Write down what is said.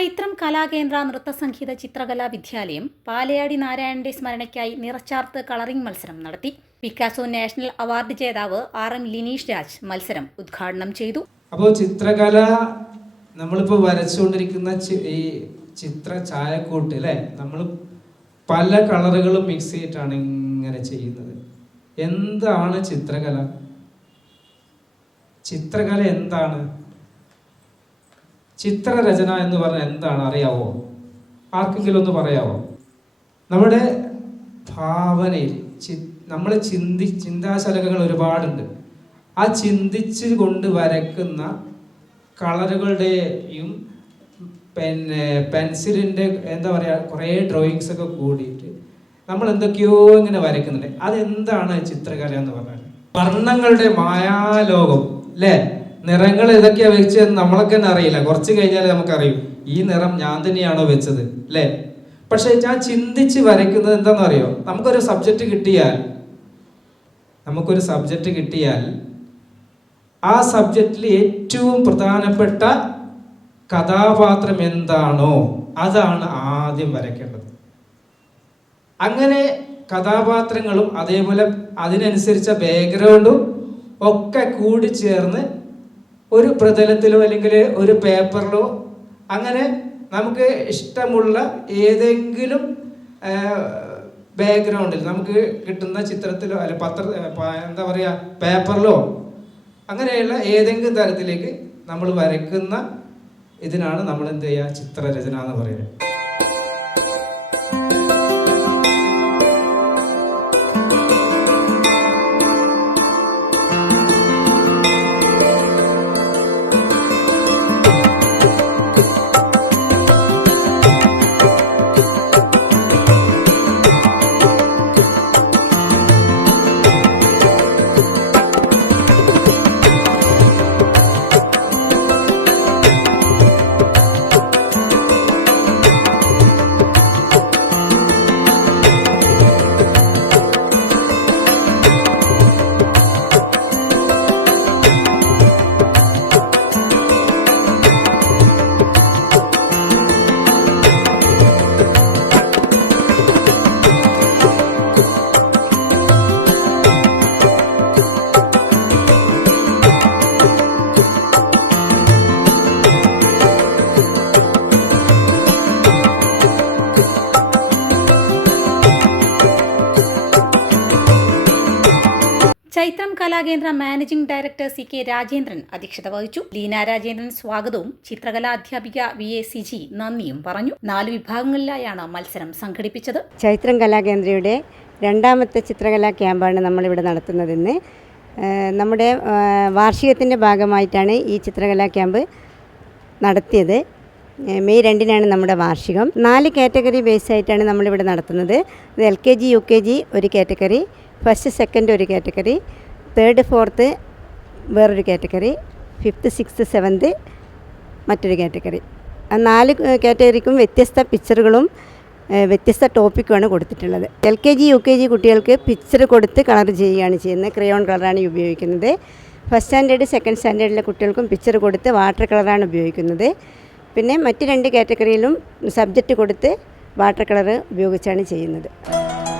ചൈത്രം കലാകേന്ദ്ര നൃത്തസംഗീത ചിത്രകലാ വിദ്യാലയം പാലയാടി നാരായണന്റെ സ്മരണയ്ക്കായി നിറച്ചാർത്ത് കളറിംഗ് മത്സരം നടത്തി. പിക്കാസോ നാഷണൽ അവാർഡ് ജേതാവ് ആർ എം ലിനീഷ് രാജ് മത്സരം ഉദ്ഘാടനം ചെയ്തു. അപ്പോൾ ചിത്രകല നമ്മളിപ്പോൾ വരച്ചുകൊണ്ടിരിക്കുന്ന ഈ ചിത്ര ചായക്കൂട്ട് അല്ലേ? നമ്മൾ പല കളറുകളും മിക്സ് ചെയ്തിട്ടാണ് ഇങ്ങനെ ചെയ്യുന്നത്. എന്താണ് ചിത്രകല? ചിത്രകല എന്താണ്? ചിത്രരചന എന്ന് പറഞ്ഞാൽ എന്താണ്? അറിയാവോ? ആർക്കെങ്കിലും ഒന്ന് പറയാവോ? നമ്മുടെ ഭാവനയിൽ ചി നമ്മൾ ചിന്തി ചിന്താശലകങ്ങൾ ഒരുപാടുണ്ട്. ആ ചിന്തിച്ച് കൊണ്ട് വരക്കുന്ന കളറുകളുടെയും പിന്നെ പെൻസിലിന്റെ എന്താ പറയുക കുറേ ഡ്രോയിങ്സ് ഒക്കെ കൂടിയിട്ട് നമ്മൾ എന്തൊക്കെയോ ഇങ്ങനെ വരയ്ക്കുന്നുണ്ട്. അതെന്താണ് ചിത്രകല എന്ന് പറഞ്ഞാൽ വർണങ്ങളുടെ മായാലോകം അല്ലേ? നിറങ്ങൾ ഏതൊക്കെയാ വെച്ചതെന്ന് നമ്മളൊക്കെ തന്നെ അറിയില്ല. കുറച്ച് കഴിഞ്ഞാൽ നമുക്കറിയും. ഈ നിറം ഞാൻ തന്നെയാണോ വെച്ചത് അല്ലേ പക്ഷെ ഞാൻ ചിന്തിച്ച് വരയ്ക്കുന്നത് എന്താണെന്ന് അറിയോ നമുക്കൊരു സബ്ജക്റ്റ് കിട്ടിയാൽ നമുക്കൊരു സബ്ജക്റ്റ് കിട്ടിയാൽ ആ സബ്ജക്റ്റിൽ ഏറ്റവും പ്രധാനപ്പെട്ട കഥാപാത്രം എന്താണോ അതാണ് ആദ്യം വരയ്ക്കേണ്ടത്. അങ്ങനെ കഥാപാത്രങ്ങളും അതേപോലെ അതിനനുസരിച്ച ബാക്ക്ഗ്രൗണ്ടും ഒക്കെ കൂടിച്ചേർന്ന് ഒരു പ്രതലത്തിലോ അല്ലെങ്കിൽ ഒരു പേപ്പറിലോ അങ്ങനെ നമുക്ക് ഇഷ്ടമുള്ള ഏതെങ്കിലും ബാക്ക്ഗ്രൗണ്ടിൽ നമുക്ക് കിട്ടുന്ന ചിത്രത്തിലോ അല്ല പത്ര എന്താ പറയുക പേപ്പറിലോ അങ്ങനെയുള്ള ഏതെങ്കിലും തരത്തിലേക്ക് നമ്മൾ വരയ്ക്കുന്ന ഇതിനാണ് നമ്മൾ എന്ത് ചെയ്യുക? ചിത്രരചന എന്ന് പറയുന്നത്. Chaithram Kalakendra managing director C K Rajendran അധ്യക്ഷത വഹിച്ചു. ലീന രാജേന്ദ്രൻ സ്വാഗതവും ചിത്രകലാ അധ്യാപിക വി എ സി ജി നന്ദിയും പറഞ്ഞു. നാല് വിഭാഗങ്ങളിലായാണ് മത്സരം സംഘടിപ്പിച്ചത്. ചൈത്രം കലാകേന്ദ്രയുടെ രണ്ടാമത്തെ ചിത്രകലാ ക്യാമ്പാണ് നമ്മളിവിടെ നടത്തുന്നതെന്ന് നമ്മുടെ വാർഷികത്തിന്റെ ഭാഗമായിട്ടാണ് ഈ ചിത്രകലാ ക്യാമ്പ് നടത്തിയത്. മെയ് രണ്ടിനാണ് നമ്മുടെ വാർഷികം. നാല് കാറ്റഗറി ബേസ് ആയിട്ടാണ് നമ്മളിവിടെ നടത്തുന്നത്. അത് L K G U K G ഒരു കാറ്റഗറി ഫസ്റ്റ് സെക്കൻഡ് ഒരു കാറ്റഗറി തേർഡ് ഫോർത്ത് വേറൊരു കാറ്റഗറി ഫിഫ്ത്ത് സിക്സ്ത്ത് സെവൻത്ത് മറ്റൊരു കാറ്റഗറി ആ നാല് കാറ്റഗറിക്കും വ്യത്യസ്ത പിക്ചറുകളും വ്യത്യസ്ത ടോപ്പിക്കുമാണ് കൊടുത്തിട്ടുള്ളത്. L K G U K G കുട്ടികൾക്ക് പിക്ചർ കൊടുത്ത് കളർ ചെയ്യുകയാണ് ചെയ്യുന്നത്. ക്രയോൺ കളറാണ് ഉപയോഗിക്കുന്നത്. ഫസ്റ്റ് സ്റ്റാൻഡേർഡ് സെക്കൻഡ് സ്റ്റാൻഡേർഡിലെ കുട്ടികൾക്കും പിക്ചർ കൊടുത്ത് വാട്ടർ കളറാണ് ഉപയോഗിക്കുന്നത്. പിന്നെ മറ്റ് രണ്ട് കാറ്റഗറിയിലും സബ്ജക്റ്റ് കൊടുത്ത് വാട്ടർ കളർ ഉപയോഗിച്ചാണ് ചെയ്യുന്നത്.